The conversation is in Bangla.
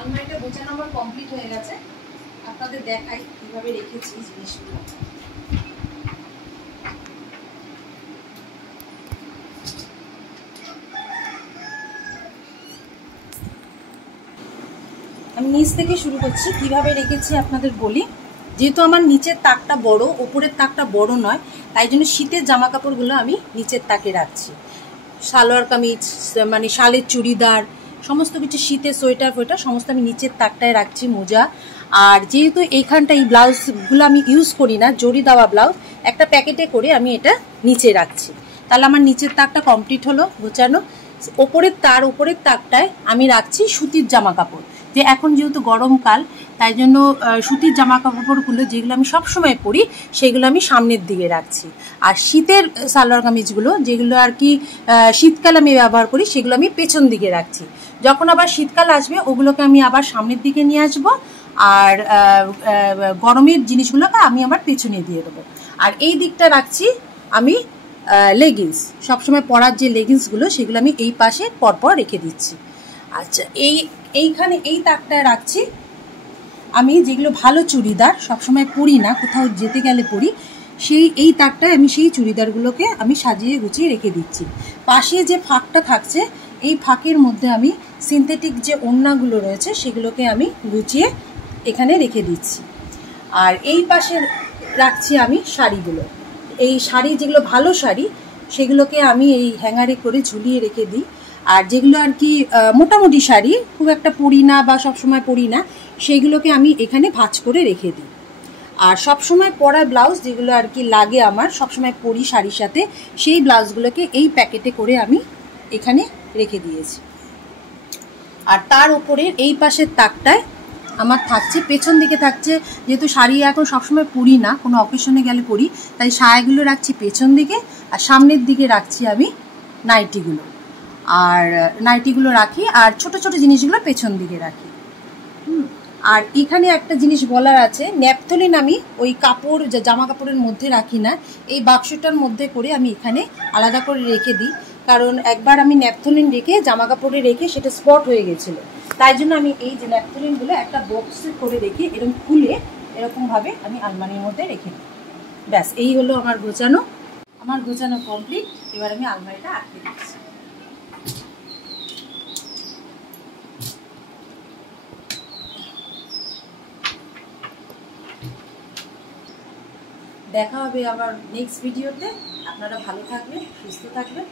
আলমারিটা গোছানো আমার কমপ্লিট হয়ে গেছে। আপনাদের দেখাই কিভাবে রেখেছি জিনিসগুলো। আমি নিচ থেকে শুরু করছি, কিভাবে রেখেছি আপনাদের বলি। যেহেতু আমার নিচের তাকটা বড়, ওপরের তাকটা বড় নয়, তাই জন্য শীতের জামা কাপড়গুলো আমি নিচের তাকে রাখছি। সালোয়ার কামিজ, মানে শালের চুড়িদার, সমস্ত কিছু শীতের সোয়েটার ফোয়েটার সমস্ত আমি নিচের তাকটায় রাখছি, মোজা। আর যেহেতু এইখানটা এই ব্লাউজগুলো আমি ইউজ করি না, জরি দেওয়া ব্লাউজ, একটা প্যাকেটে করে আমি এটা নিচে রাখছি। তাহলে আমার নিচের তাকটা কমপ্লিট হলো গোছানো। ওপরের তাকটায় আমি রাখছি সুতির জামা কাপড়। যে এখন যেহেতু গরমকাল, তাই জন্য সুতির জামা কাপড়গুলো যেগুলো আমি সবসময় পরি সেগুলো আমি সামনের দিকে রাখছি। আর শীতের সালোয়ার কামিজগুলো যেগুলো আর কি শীতকালে আমি ব্যবহার করি সেগুলো আমি পেছন দিকে রাখছি। যখন আবার শীতকাল আসবে ওগুলোকে আমি আবার সামনের দিকে নিয়ে আসবো, আর গরমের জিনিসগুলোকে আমি আবার পেছনে দিয়ে দেবো। আর এই দিকটা রাখছি আমি লেগিংস, সবসময় পরার যে লেগিংসগুলো সেগুলো আমি এই পাশে পরপর রেখে দিচ্ছি। আচ্ছা, এইখানে এই তাকটায় রাখছি আমি যেগুলো ভালো চুড়িদার, সবসময় পরি না, কোথাও যেতে গেলে পরি, এই তাকটায় আমি সেই চুড়িদারগুলোকে আমি সাজিয়ে গুছিয়ে রেখে দিচ্ছি। পাশে যে ফাঁকটা থাকছে এই ফাঁকের মধ্যে আমি সিনথেটিক যে ওড়নাগুলো রয়েছে সেগুলোকে আমি গুছিয়ে এখানে রেখে দিচ্ছি। আর এই পাশে রাখছি আমি শাড়িগুলো। এই শাড়ি যেগুলো ভালো শাড়ি সেগুলোকে আমি এই হ্যাঙ্গারে করে ঝুলিয়ে রেখে দিই। আর যেগুলো আর কি মোটামুটি শাড়ি, খুব একটা পরি না বা সবসময় পরি না, সেইগুলোকে আমি এখানে ভাঁজ করে রেখে দিই। আর সবসময় পরা ব্লাউজ যেগুলো আর কি লাগে আমার, সবসময় পরি শাড়ির সাথে, সেই ব্লাউজগুলোকে এই প্যাকেটে করে আমি এখানে রেখে দিয়েছি। আর তার উপরে এই পাশের তাকটায় আমার থাকছে, পেছন দিকে থাকছে, যেহেতু শাড়ি এখন সবসময় পরি না, কোনো অকেশনে গেলে পরি, তাই শাড়িগুলো রাখছি পেছন দিকে, আর সামনের দিকে রাখছি আমি নাইটিগুলো। আর নাইটিগুলো রাখি, আর ছোট ছোট জিনিসগুলো পেছন দিকে রাখি। আর এখানে একটা জিনিস বলার আছে, ন্যাপথলিন আমি ওই কাপড় জামা কাপড়ের মধ্যে রাখি না, এই বাক্সটার মধ্যে করে আমি এখানে আলাদা করে রেখে দিই। কারণ একবার আমি ন্যাপথলিন রেখে জামা কাপড়ে রেখে সেটা স্পট হয়ে গেছিলো, তাই জন্য আমি এই যে ন্যাপথলিনগুলো একটা বক্সে করে রেখে এরকম খুলে এরকমভাবে আমি আলমারির মধ্যে রেখে দিই। ব্যাস, এই হলো আমার গোছানো কমপ্লিট। এবার আমি আলমারিটা আটকে দিচ্ছি। দেখা হবে আবার নেক্সট ভিডিওতে। আপনারা ভালো থাকবেন, সুস্থ থাকবেন।